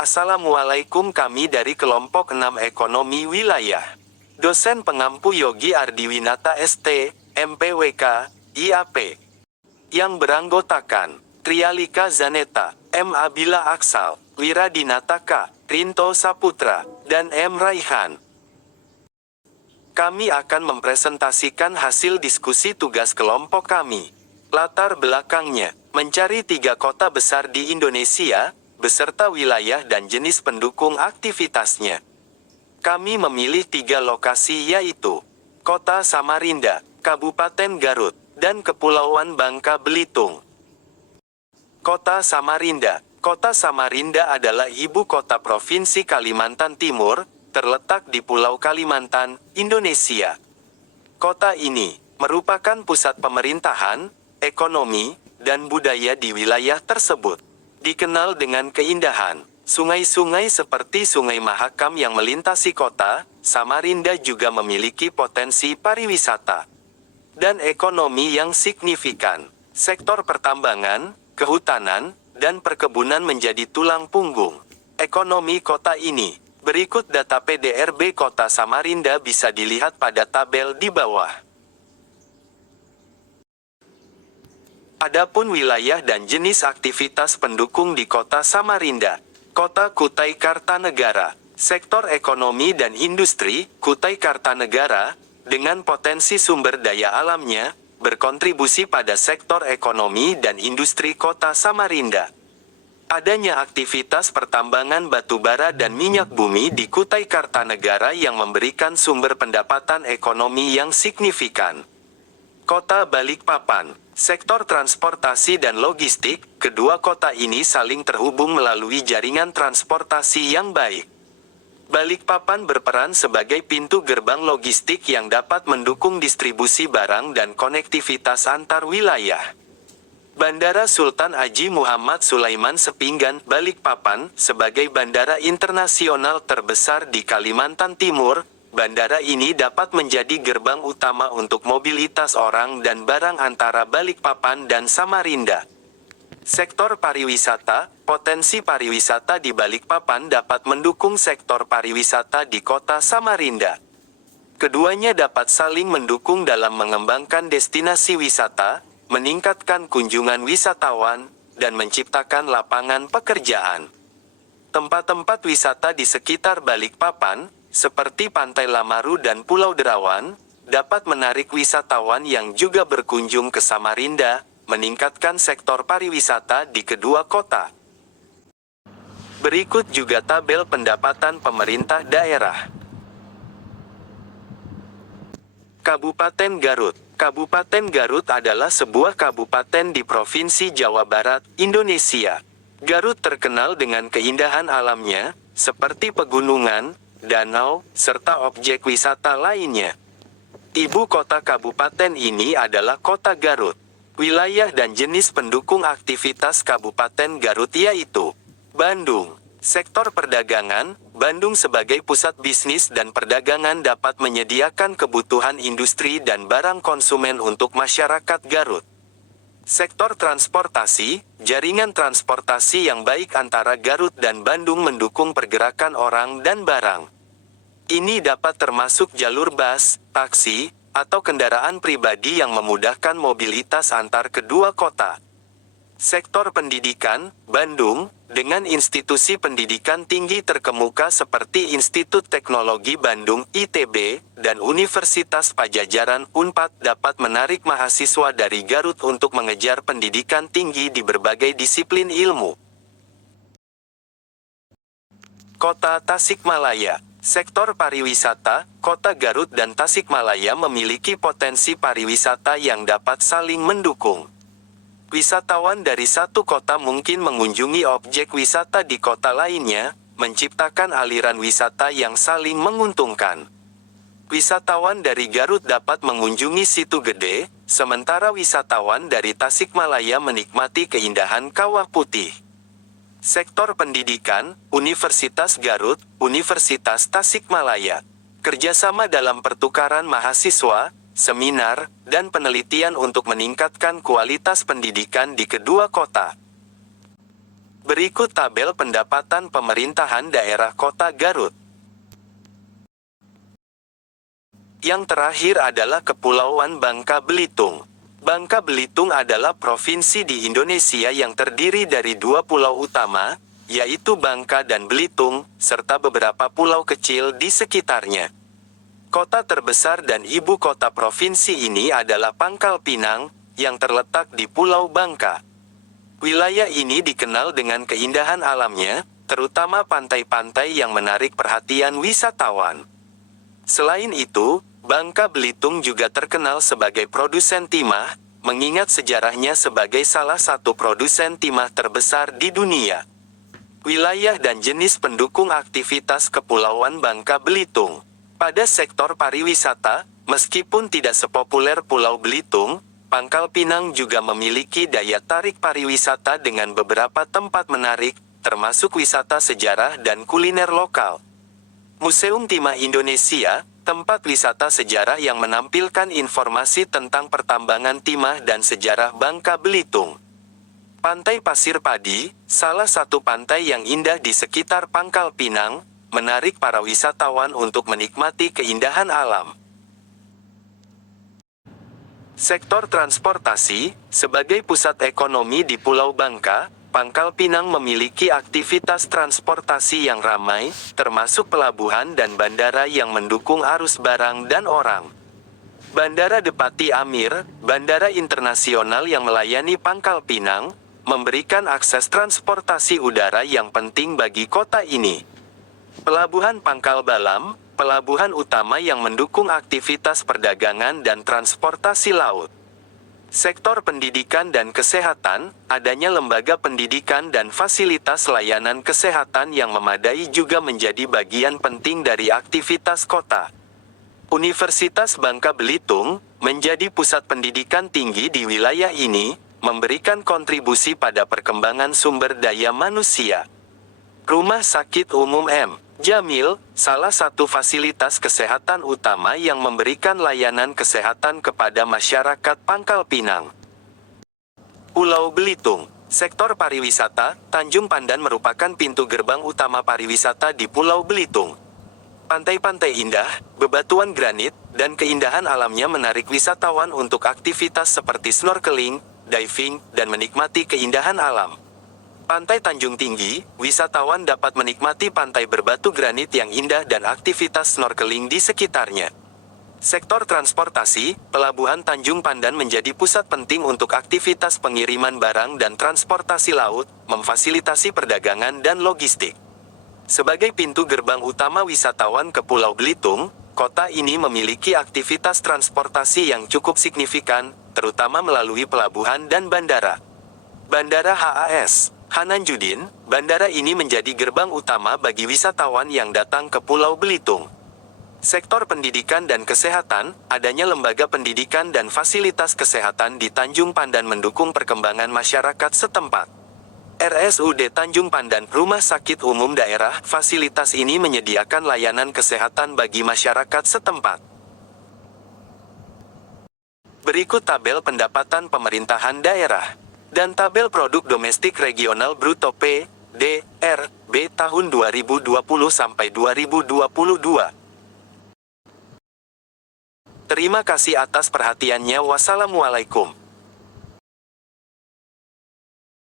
Assalamualaikum, kami dari kelompok 6 Ekonomi Wilayah. Dosen pengampu Yogi Ardiwinata ST, MPWK, IAP. Yang beranggotakan Trialika Zaneta, M. Abila Aksal, Wiradinata K, Rinto Saputra, dan M. Raihan. Kami akan mempresentasikan hasil diskusi tugas kelompok kami. Latar belakangnya, mencari 3 kota besar di Indonesia, beserta wilayah dan jenis pendukung aktivitasnya. Kami memilih 3 lokasi, yaitu Kota Samarinda, Kabupaten Garut, dan Kepulauan Bangka Belitung. Kota Samarinda. Kota Samarinda adalah ibu kota Provinsi Kalimantan Timur, terletak di Pulau Kalimantan, Indonesia. Kota ini merupakan pusat pemerintahan, ekonomi, dan budaya di wilayah tersebut. Dikenal dengan keindahan sungai-sungai seperti Sungai Mahakam yang melintasi kota. Samarinda juga memiliki potensi pariwisata dan ekonomi yang signifikan. Sektor pertambangan, kehutanan, dan perkebunan menjadi tulang punggung ekonomi kota ini. Berikut data PDRB Kota Samarinda bisa dilihat pada tabel di bawah. Adapun wilayah dan jenis aktivitas pendukung di Kota Samarinda. Kota Kutai Kartanegara. Sektor ekonomi dan industri. Kutai Kartanegara, dengan potensi sumber daya alamnya, berkontribusi pada sektor ekonomi dan industri Kota Samarinda. Adanya aktivitas pertambangan batu bara dan minyak bumi di Kutai Kartanegara yang memberikan sumber pendapatan ekonomi yang signifikan. Kota Balikpapan. Sektor transportasi dan logistik, kedua kota ini saling terhubung melalui jaringan transportasi yang baik. Balikpapan berperan sebagai pintu gerbang logistik yang dapat mendukung distribusi barang dan konektivitas antar wilayah. Bandara Sultan Haji Muhammad Sulaiman Sepinggan, Balikpapan, sebagai bandara internasional terbesar di Kalimantan Timur, bandara ini dapat menjadi gerbang utama untuk mobilitas orang dan barang antara Balikpapan dan Samarinda. Sektor pariwisata. Potensi pariwisata di Balikpapan dapat mendukung sektor pariwisata di Kota Samarinda. Keduanya dapat saling mendukung dalam mengembangkan destinasi wisata, meningkatkan kunjungan wisatawan, dan menciptakan lapangan pekerjaan. Tempat-tempat wisata di sekitar Balikpapan, seperti Pantai Lamaru dan Pulau Derawan, dapat menarik wisatawan yang juga berkunjung ke Samarinda, meningkatkan sektor pariwisata di kedua kota. Berikut juga tabel pendapatan pemerintah daerah. Kabupaten Garut. Kabupaten Garut adalah sebuah kabupaten di Provinsi Jawa Barat, Indonesia. Garut terkenal dengan keindahan alamnya, seperti pegunungan, danau, serta objek wisata lainnya. Ibu kota kabupaten ini adalah Kota Garut. Wilayah dan jenis pendukung aktivitas Kabupaten Garut yaitu Bandung. Sektor perdagangan. Bandung sebagai pusat bisnis dan perdagangan dapat menyediakan kebutuhan industri dan barang konsumen untuk masyarakat Garut. Sektor transportasi. Jaringan transportasi yang baik antara Garut dan Bandung mendukung pergerakan orang dan barang. Ini dapat termasuk jalur bus, taksi, atau kendaraan pribadi yang memudahkan mobilitas antar kedua kota. Sektor pendidikan. Bandung, dengan institusi pendidikan tinggi terkemuka seperti Institut Teknologi Bandung (ITB) dan Universitas Pajajaran (Unpad), dapat menarik mahasiswa dari Garut untuk mengejar pendidikan tinggi di berbagai disiplin ilmu. Kota Tasikmalaya. Sektor pariwisata. Kota Garut dan Tasikmalaya memiliki potensi pariwisata yang dapat saling mendukung. Wisatawan dari satu kota mungkin mengunjungi objek wisata di kota lainnya, menciptakan aliran wisata yang saling menguntungkan. Wisatawan dari Garut dapat mengunjungi Situ Gede, sementara wisatawan dari Tasikmalaya menikmati keindahan Kawah Putih. Sektor pendidikan. Universitas Garut, Universitas Tasikmalaya. Kerjasama dalam pertukaran mahasiswa, seminar, dan penelitian untuk meningkatkan kualitas pendidikan di kedua kota. Berikut tabel pendapatan pemerintahan daerah Kota Garut. Yang terakhir adalah Kepulauan Bangka Belitung. Bangka Belitung adalah provinsi di Indonesia yang terdiri dari dua pulau utama, yaitu Bangka dan Belitung, serta beberapa pulau kecil di sekitarnya. Kota terbesar dan ibu kota provinsi ini adalah Pangkal Pinang, yang terletak di Pulau Bangka. Wilayah ini dikenal dengan keindahan alamnya, terutama pantai-pantai yang menarik perhatian wisatawan. Selain itu, Bangka Belitung juga terkenal sebagai produsen timah, mengingat sejarahnya sebagai salah satu produsen timah terbesar di dunia. Wilayah dan jenis pendukung aktivitas Kepulauan Bangka Belitung. Pada sektor pariwisata, meskipun tidak sepopuler Pulau Belitung, Pangkal Pinang juga memiliki daya tarik pariwisata dengan beberapa tempat menarik, termasuk wisata sejarah dan kuliner lokal. Museum Timah Indonesia, tempat wisata sejarah yang menampilkan informasi tentang pertambangan timah dan sejarah Bangka Belitung. Pantai Pasir Padi, salah satu pantai yang indah di sekitar Pangkal Pinang, menarik para wisatawan untuk menikmati keindahan alam. Sektor transportasi, sebagai pusat ekonomi di Pulau Bangka, Pangkal Pinang memiliki aktivitas transportasi yang ramai, termasuk pelabuhan dan bandara yang mendukung arus barang dan orang. Bandara Depati Amir, bandara internasional yang melayani Pangkal Pinang, memberikan akses transportasi udara yang penting bagi kota ini. Pelabuhan Pangkal Balam, pelabuhan utama yang mendukung aktivitas perdagangan dan transportasi laut. Sektor pendidikan dan kesehatan, adanya lembaga pendidikan dan fasilitas layanan kesehatan yang memadai juga menjadi bagian penting dari aktivitas kota. Universitas Bangka Belitung, menjadi pusat pendidikan tinggi di wilayah ini, memberikan kontribusi pada perkembangan sumber daya manusia. Rumah Sakit Umum M. Jamil, salah satu fasilitas kesehatan utama yang memberikan layanan kesehatan kepada masyarakat Pangkal Pinang. Pulau Belitung, sektor pariwisata, Tanjung Pandan merupakan pintu gerbang utama pariwisata di Pulau Belitung. Pantai-pantai indah, bebatuan granit, dan keindahan alamnya menarik wisatawan untuk aktivitas seperti snorkeling, diving, dan menikmati keindahan alam. Pantai Tanjung Tinggi, wisatawan dapat menikmati pantai berbatu granit yang indah dan aktivitas snorkeling di sekitarnya. Sektor transportasi, Pelabuhan Tanjung Pandan menjadi pusat penting untuk aktivitas pengiriman barang dan transportasi laut, memfasilitasi perdagangan dan logistik. Sebagai pintu gerbang utama wisatawan ke Pulau Belitung, kota ini memiliki aktivitas transportasi yang cukup signifikan, terutama melalui pelabuhan dan bandara. Bandara HAS Hananjudin, bandara ini menjadi gerbang utama bagi wisatawan yang datang ke Pulau Belitung. Sektor pendidikan dan kesehatan, adanya lembaga pendidikan dan fasilitas kesehatan di Tanjung Pandan mendukung perkembangan masyarakat setempat. RSUD Tanjung Pandan, Rumah Sakit Umum Daerah, fasilitas ini menyediakan layanan kesehatan bagi masyarakat setempat. Berikut tabel pendapatan pemerintahan daerah dan tabel produk domestik regional bruto (PDRB) tahun 2020 sampai 2022. Terima kasih atas perhatiannya. Wassalamualaikum.